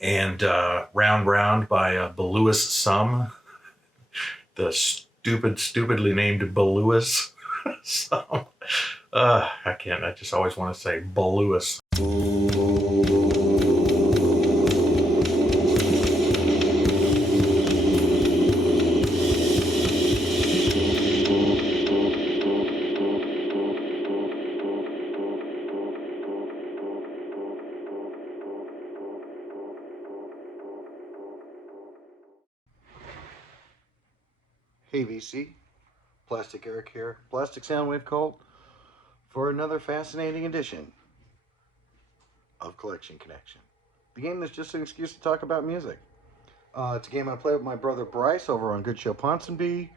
and Round Round by Beluis Sum, the stupidly named Beluis Sum. I can't. I just always want to say Beluis. Hey VC, Plastic Eric here, Plastic Soundwave Cult, for another fascinating edition of Collection Connection. The game that's just an excuse to talk about music. It's a game I play with my brother Bryce over on Good Show Ponsonby.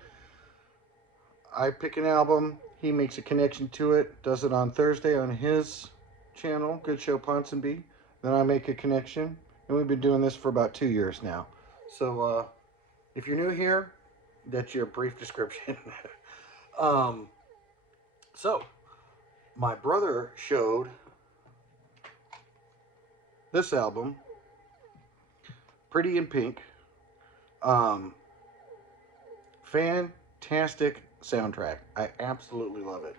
I pick an album, he makes a connection to it, does it on Thursday on his channel, Good Show Ponsonby. Then I make a connection, and we've been doing this for about 2 years now. So if you're new here, that's your brief description. So, my brother showed this album, Pretty in Pink. Fantastic soundtrack. I absolutely love it.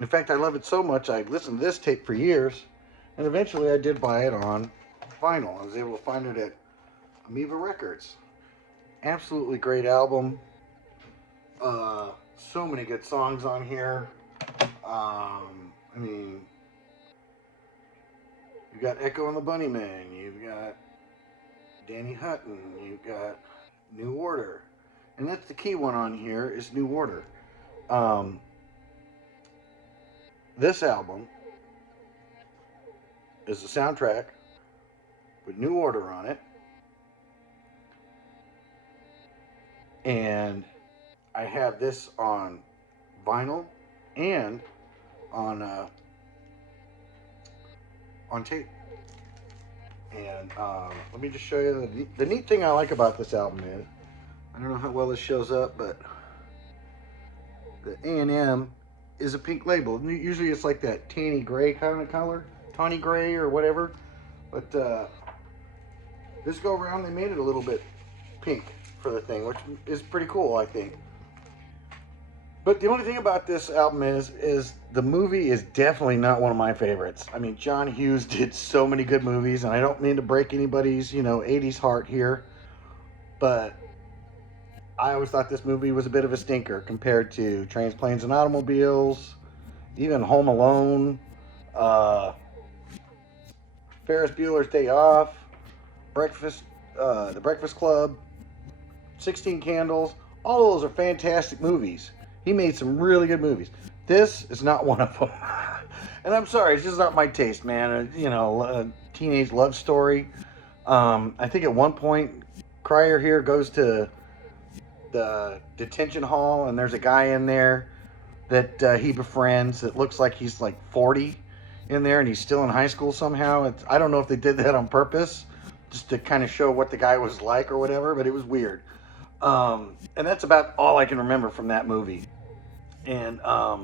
In fact, I love it so much, I listened to this tape for years, and eventually I did buy it on vinyl. I was able to find it at Amoeba Records. Absolutely great album. So many good songs on here. I mean, you've got Echo and the Bunnymen, you've got Danny Hutton, you've got New Order. And that's the key one on here is New Order. This album is a soundtrack with New Order on it. And I have this on vinyl and on tape. And let me just show you the neat thing I like about this album is, I don't know how well this shows up, but the A&M is a pink label. Usually it's like that tanny gray kind of color, tawny gray or whatever. But this go around they made it a little bit pink for the thing, which is pretty cool, I think. But the only thing about this album is the movie is definitely not one of my favorites. I mean, John Hughes did so many good movies, and I don't mean to break anybody's, 80s heart here, but I always thought this movie was a bit of a stinker compared to Trains, Planes, and Automobiles, even Home Alone, Ferris Bueller's Day Off, The Breakfast Club, 16 Candles. All of those are fantastic movies. He made some really good movies. This is not one of them. And I'm sorry, it's just not my taste, man. A teenage love story. I think at one point, Cryer here goes to the detention hall, and there's a guy in there that he befriends that looks like he's like 40 in there, and he's still in high school somehow. I don't know if they did that on purpose, just to kind of show what the guy was like or whatever, but it was weird. And that's about all I can remember from that movie. And I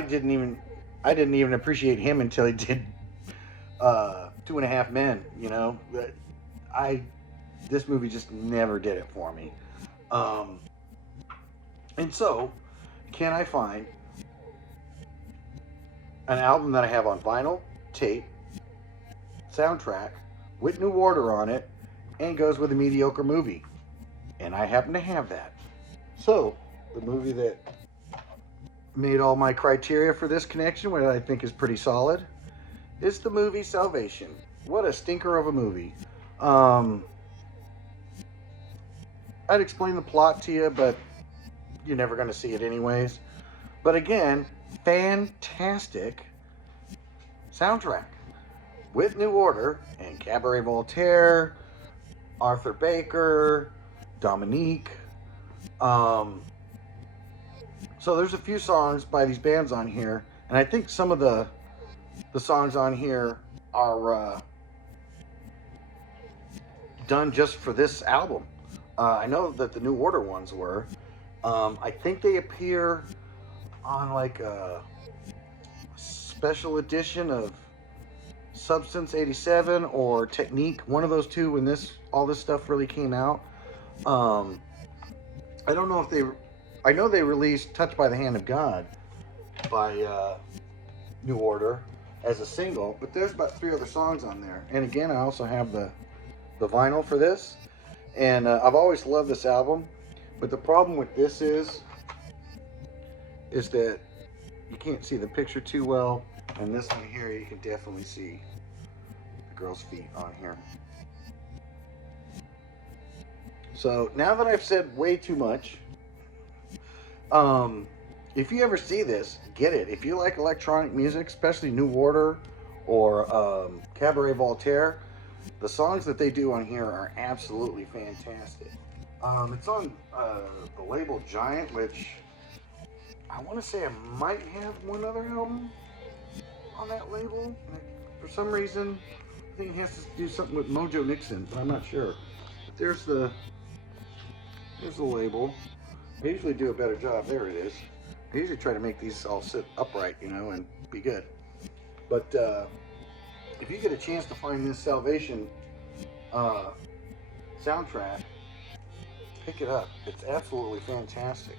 didn't even appreciate him until he did Two and a Half Men. This movie just never did it for me. And so, can I find an album that I have on vinyl, tape, soundtrack, with New Order on it, and goes with a mediocre movie? And I happen to have that. So, the movie that made all my criteria for this connection, what I think is pretty solid, is the movie Salvation. What a stinker of a movie. I'd explain the plot to you, but you're never going to see it anyways. But again, fantastic soundtrack with New Order and Cabaret Voltaire, Arthur Baker, Dominique. So there's a few songs by these bands on here, and I think some of the songs on here are done just for this album. I know that the New Order ones were. I think they appear on like a special edition of Substance 87 or Technique, one of those two when all this stuff really came out. I don't know if I know they released Touched by the Hand of God by New Order as a single, but there's about 3 other songs on there. And again, I also have the vinyl for this, and I've always loved this album. But the problem with this is that you can't see the picture too well, and this one here you can definitely see the girl's feet on here. So now that I've said way too much, if you ever see this, get it. If you like electronic music, especially New Order or Cabaret Voltaire, the songs that they do on here are absolutely fantastic. It's on the label Giant, which I want to say I might have one other album on that label. For some reason, I think it has to do something with Mojo Nixon, but I'm not sure. But there's the label. I usually do a better job. There it is. I usually try to make these all sit upright, and be good. But if you get a chance to find this Salvation soundtrack, pick it up. It's absolutely fantastic.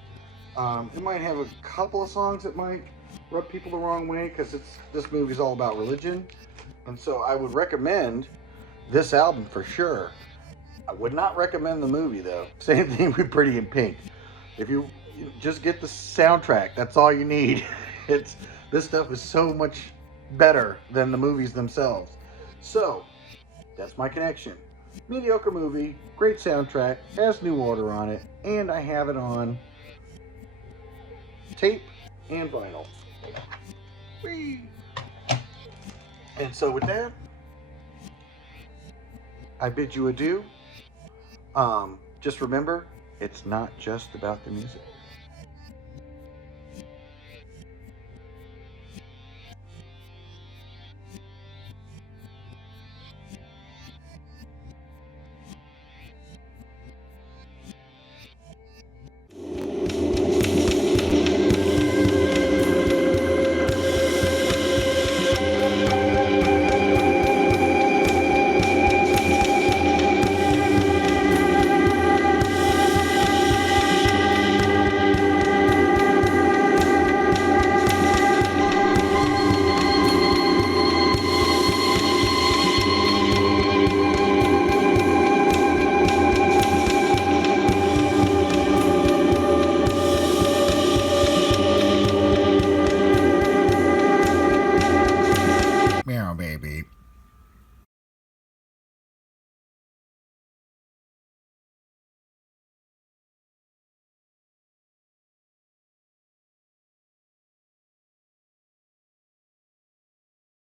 It might have a couple of songs that might rub people the wrong way because this movie's all about religion, and so I would recommend this album for sure. I would not recommend the movie though. Same thing with Pretty in Pink. If you just get the soundtrack, that's all you need. This stuff is so much better than the movies themselves. So that's my connection. Mediocre movie, great soundtrack, has New Order on it, and I have it on tape and vinyl. Whee! And so with that, I bid you adieu. Just remember, it's not just about the music.